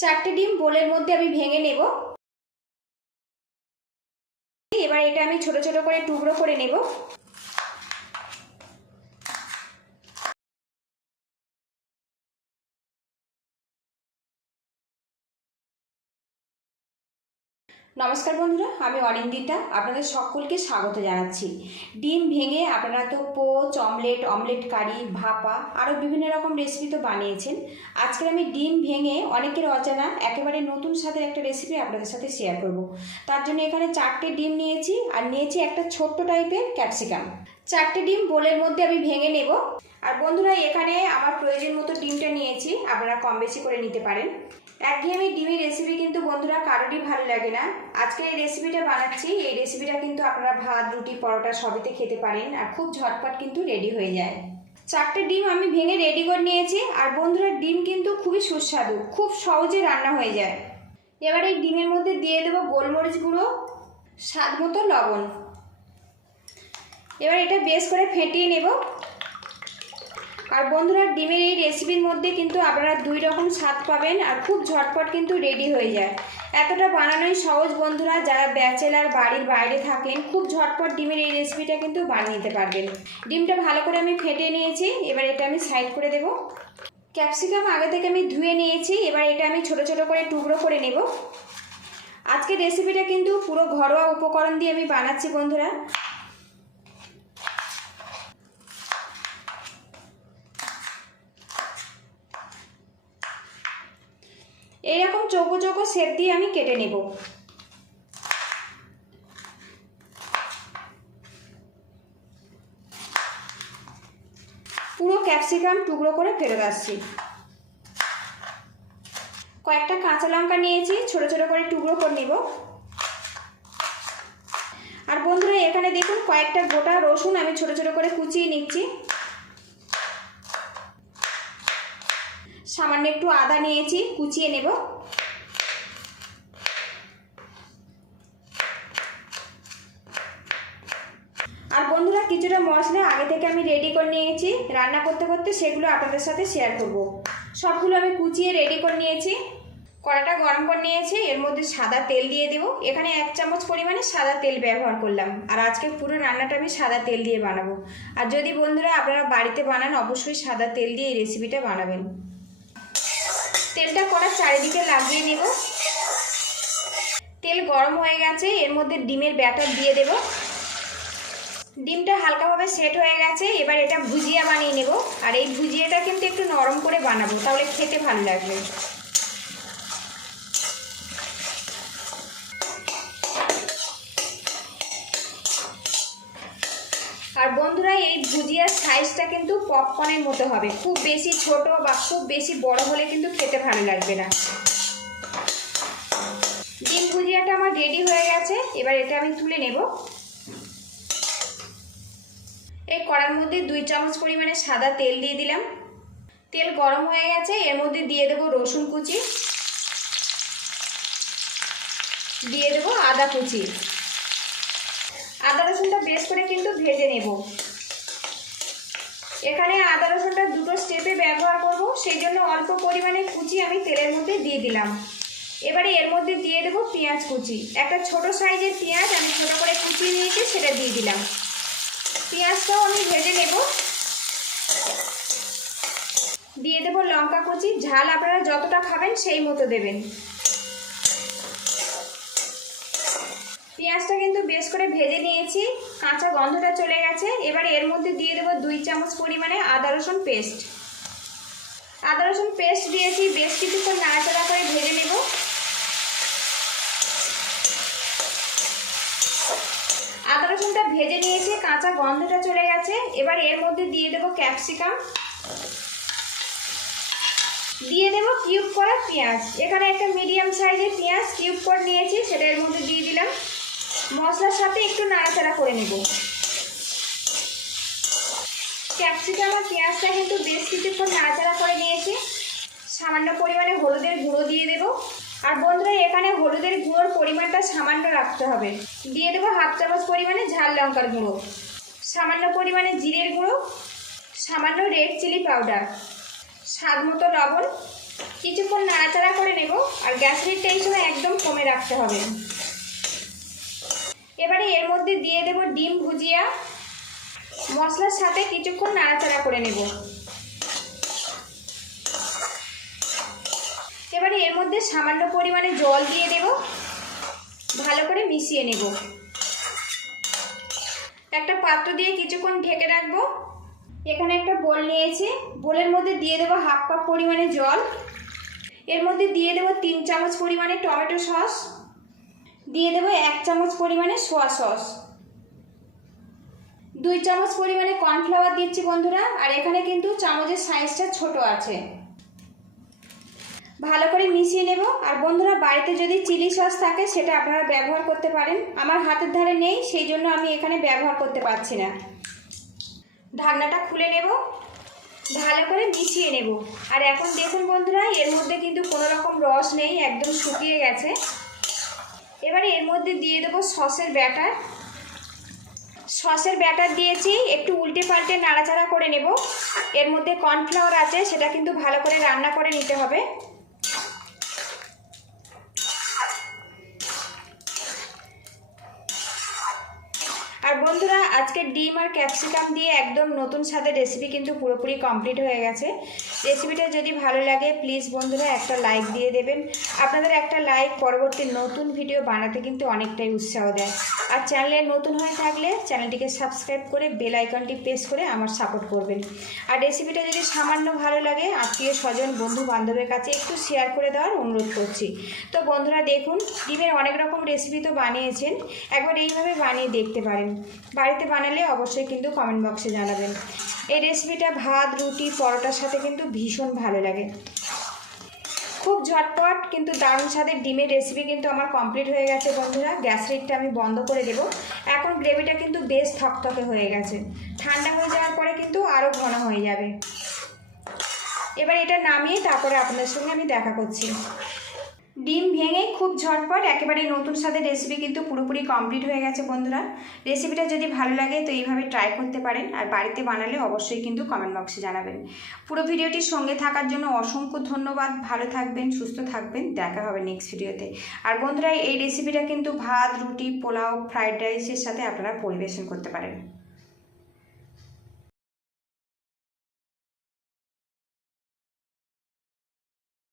চারটে ডিম বোলের মধ্যে আমি ভেঙে নেব। এবার এটা আমি ছোট ছোট করে টুকরো করে নেব। নমস্কার বন্ধুরা, আমি অরিন্দিতা, আপনাদের সকলকে স্বাগত জানাচ্ছি। ডিম ভেঙে আপনারা তো পোচ, অমলেট অমলেট কারি, ভাপা, আরও বিভিন্ন রকম রেসিপি তো বানিয়েছেন। আজকে আমি ডিম ভেঙে অনেকের অজানা, একেবারে নতুন স্বাদের একটা রেসিপি আপনাদের সাথে শেয়ার করব। তার জন্য এখানে চারটে ডিম নিয়েছি, আর নিয়েছি একটা ছোট্ট টাইপের ক্যাপসিকাম চারটে ডিম বোলের মধ্যে আমি ভেঙে নেব। আর বন্ধুরা, এখানে আমার প্রয়োজন মতো ডিমটা নিয়েছি, আপনারা কম বেশি করে নিতে পারেন। একঘেয়েমি ডিমের রেসিপি কিন্তু বন্ধুরা কারোরই ভালো লাগে না। আজকে এই রেসিপিটা বানাচ্ছি, এই রেসিপিটা কিন্তু আপনারা ভাত, রুটি, পরোটা সবেতে খেতে পারেন আর খুব ঝটপট কিন্তু রেডি হয়ে যায়। চারটে ডিম আমি ভেঙে রেডি করে নিয়েছি আর বন্ধুরা, ডিম কিন্তু খুবই সুস্বাদু, খুব সহজে রান্না হয়ে যায়। এবার এই ডিমের মধ্যে দিয়ে দেবো গোলমরিচ গুঁড়ো, স্বাদ মতো লবণ। এবার এটা বেশ করে ফেটিয়ে নেব। আর বন্ধুরা, ডিমের এই রেসিপির মধ্যে কিন্তু আপনারা দুই রকম স্বাদ পাবেন আর খুব ঝটপট কিন্তু রেডি হয়ে যায়। এতটা বানানোই সহজ বন্ধুরা, যারা ব্যাচেলার বাড়ির বাইরে থাকেন, খুব ঝটপট ডিমের এই রেসিপিটা কিন্তু বানিয়ে নিতে পারবেন। ডিমটা ভালো করে আমি ফেটে নিয়েছি, এবার এটা আমি সাইড করে দেব। ক্যাপসিকাম আগে থেকে আমি ধুয়ে নিয়েছি, এবার এটা আমি ছোট ছোট করে টুকরো করে নেব। আজকে রেসিপিটা কিন্তু পুরো ঘরোয়া উপকরণ দিয়ে আমি বানাচ্ছি বন্ধুরা। এইরকম চৌকো চৌকো শেপ দিয়ে আমি কেটে নেব। পুরো ক্যাপসিকাম টুকরো করে ফেরত আসছি। কয়েকটা কাঁচা লঙ্কা নিয়েছি, ছোট ছোট করে টুকরো করে নিব। আর বন্ধুরা, এখানে দেখুন কয়েকটা গোটা রসুন আমি ছোট ছোট করে কুচিয়ে নিচ্ছি। সামান্য একটু আদা নিয়েছি, কুচিয়ে নেব। আর বন্ধুরা, কিছুটা মশলা আগে থেকে আমি রেডি করে নিয়েছি। রান্না করতে করতে সেগুলো আপনাদের সাথে শেয়ার করব। সবগুলো আমি কুচিয়ে রেডি করে নিয়েছি। কড়াটা গরম করে নিয়েছি, এর মধ্যে সাদা তেল দিয়ে দেব। এখানে এক চামচ পরিমাণে সাদা তেল ব্যবহার করলাম। আর আজকে পুরো রান্নাটা আমি সাদা তেল দিয়ে বানাবো। আর যদি বন্ধুরা আপনারা বাড়িতে বানান, অবশ্যই সাদা তেল দিয়ে এই রেসিপিটা বানাবেন। তেলটা কড়ার চারিদিকে লাগিয়ে নেব। তেল গরম হয়ে গেছে, এর মধ্যে ডিমের ব্যাটার দিয়ে দেব। ডিমটা হালকাভাবে সেট হয়ে গেছে, এবার এটা ভুজিয়া বানিয়ে নেব। আর এই ভুজিয়াটা কিন্তু একটু নরম করে বানাবো, তাহলে খেতে ভালো লাগবে। ভুজিয়ার সাইজটা কিন্তু পপকর্নের মতো হবে। খুব বেশি ছোট বা খুব বেশি বড় হলে কিন্তু খেতে ভালো লাগবে না। ডিম ভুজিয়াটা আমার রেডি হয়ে গেছে। এবার এটা আমি তুলে নেব। এই কড়ার মধ্যে দুই চামচ পরিমাণে সাদা তেল দিয়ে দিলাম। তেল গরম হয়ে গেছে, এর মধ্যে দিয়ে দেবো রসুন কুচি। দিয়ে দেবো আদা কুচি। আদা রসুনটা বেশ করে কিন্তু ভেজে নেব। এখানে আদা রসুনটা দুটো স্টেপে ব্যবহার করব, সেই জন্য অল্প পরিমাণে কুচি আমি তেলের মধ্যে দিয়ে দিলাম। এবারে এর মধ্যে দিয়ে দেবো পেঁয়াজ কুচি। একটা ছোট সাইজের পেঁয়াজ আমি ছোট করে কুচিয়ে নিয়েছি, সেটা দিয়ে দিলাম। পেঁয়াজটাও আমি ভেজে নেব। দিয়ে দেবো লঙ্কা কুচি। ঝাল আপনারা যতটা খাবেন সেই মতো দেবেন। পেঁয়াজটা কিন্তু বেশ করে ভেজে নিয়েছি, কাঁচা গন্ধটা চলে গেছে। এবার এর মধ্যে দিয়ে দেবো দুই চামচ পরিমাণে আদা রসুন পেস্ট। আদা রসুন পেস্ট দিয়েছি, বেশ কিছুক্ষণ নাড়াচাড়া করে ভেজে নেব। আদা রসুনটা ভেজে নিয়েছি, কাঁচা গন্ধটা চলে গেছে। এবার এর মধ্যে দিয়ে দেবো ক্যাপসিকাম। দিয়ে দেবো কিউব করা পেঁয়াজ। এখানে একটা মিডিয়াম সাইজের পেঁয়াজ, কিউব করে নিয়েছি, সেটা এর মধ্যে দিয়ে দিলাম। মশলার সাথে একটু নাড়াচাড়া করে নেব। ক্যাপসিকাম আর পেঁয়াজটা কিন্তু বেশ কিছুক্ষণ নাড়াচাড়া করে নিয়েছি। সামান্য পরিমাণে হলুদের গুঁড়ো দিয়ে দেব। আর বন্ধুরা, এখানে হলুদের গুঁড়োর পরিমাণটা সামান্য রাখতে হবে। দিয়ে দেবো হাফ চামচ পরিমাণে ঝাল লঙ্কার গুঁড়ো। সামান্য পরিমাণে জিরের গুঁড়ো। সামান্য রেড চিলি পাউডার। স্বাদ মতো লবণ। কিছুক্ষণ নাড়াচাড়া করে নেব। আর গ্যাস রেটটা এই সময় একদম কমে রাখতে হবে। এবারে এর মধ্যে দিয়ে দেব ডিম ভুজিয়া। মশলার সাথে কিছুক্ষণ নাড়াচাড়া করে নেব। এবারে এর মধ্যে সামান্য পরিমাণে জল দিয়ে দেব। ভালো করে মিশিয়ে নেব। একটা পাত্র দিয়ে কিছুক্ষণ ঢেকে রাখব। এখানে একটা বোল নিয়েছি। বোলের মধ্যে দিয়ে দেবো হাফ কাপ পরিমাণে জল। এর মধ্যে দিয়ে দেবো তিন চামচ পরিমাণে টমেটো সস। দিয়ে দেবো এক চামচ পরিমাণে সোয়া সস। দুই চামচ পরিমাণে কর্নফ্লাওয়ার দিচ্ছি বন্ধুরা, আর এখানে কিন্তু চামচের সাইজটা ছোট আছে। ভালো করে মিশিয়ে নেব, আর বন্ধুরা বাড়িতে যদি চিলি সস থাকে সেটা আপনারা ব্যবহার করতে পারেন। আমার হাতের ধারে নেই, সেই জন্য আমি এখানে ব্যবহার করতে পারছি না। ঢাকনাটা খুলে নেব, ভালো করে মিশিয়ে নেব। আর এখন দেখুন বন্ধুরা, এর মধ্যে কিন্তু কোনো রকম রস নেই, একদম শুকিয়ে গেছে। এবারে এর মধ্যে দিয়ে দেবো সসের ব্যাটার। সসের ব্যাটার দিয়েছি, একটু উল্টে পাল্টে নাড়াচাড়া করে নেব। এর মধ্যে কর্নফ্লাওয়ার আছে, সেটা কিন্তু ভালো করে রান্না করে নিতে হবে। আর বন্ধুরা, আজকে ডিম আর ক্যাপসিকাম দিয়ে একদম নতুন স্বাদের রেসিপি কিন্তু পুরোপুরি কমপ্লিট হয়ে গেছে। রেসিপিটা যদি ভালো লাগে প্লিজ বন্ধুরা একটা লাইক দিয়ে দেবেন। আপনাদের একটা লাইক পরবর্তী নতুন ভিডিও বানাতে কিন্তু অনেকটাই উৎসাহ দেয়। আর চ্যানেলে নতুন হয়ে থাকলে চ্যানেলটিকে সাবস্ক্রাইব করে বেল আইকনটি প্রেস করে আমার সাপোর্ট করবেন। আর রেসিপিটা যদি সামান্য ভালো লাগে, আত্মীয় স্বজন, বন্ধু বান্ধবের কাছে একটু শেয়ার করে দেওয়ার অনুরোধ করছি। তো বন্ধুরা দেখুন, ডিমের অনেক রকম রেসিপি তো বানিয়েছেন। একবার এইভাবে বানিয়ে দেখতে পারেন। বাড়িতে বানালে অবশ্যই কিন্তু কমেন্ট বক্সে জানাবেন। এই রেসিপিটা ভাত, রুটি, পরোটার সাথে কিন্তু ভীষণ ভালো লাগে। খুব ঝটপট কিন্তু দারুণ স্বাদের ডিমের রেসিপি কিন্তু আমার কমপ্লিট হয়ে গেছে বন্ধুরা। গ্যাস রেটটা আমি বন্ধ করে দেব। এখন গ্রেভিটা কিন্তু বেশ থকথকে হয়ে গেছে। ঠান্ডা হয়ে যাওয়ার পরে কিন্তু আরও ঘন হয়ে যাবে। এবার এটা নামিয়ে তারপরে আপনাদের সঙ্গে আমি দেখা করছি। ডিম ভেঙে খুব ঝটপট একেবারে নতুন স্বাদের রেসিপি কিন্তু পুরোপুরি কমপ্লিট হয়ে গেছে বন্ধুরা। রেসিপিটা যদি ভালো লাগে তো এইভাবে ট্রাই করতে পারেন আর বাড়িতে বানালে অবশ্যই কিন্তু কমেন্ট বক্সে জানাবেন। পুরো ভিডিওটির সঙ্গে থাকার জন্য অসংখ্য ধন্যবাদ, ভালো থাকবেন, সুস্থ থাকবেন, দেখা হবে নেক্সট ভিডিওতে আর বন্ধুরা, এই রেসিপিটা কিন্তু ভাত, রুটি, পোলাও ফ্রাইড রাইসের সাথে আপনারা পরিবেশন করতে পারেন।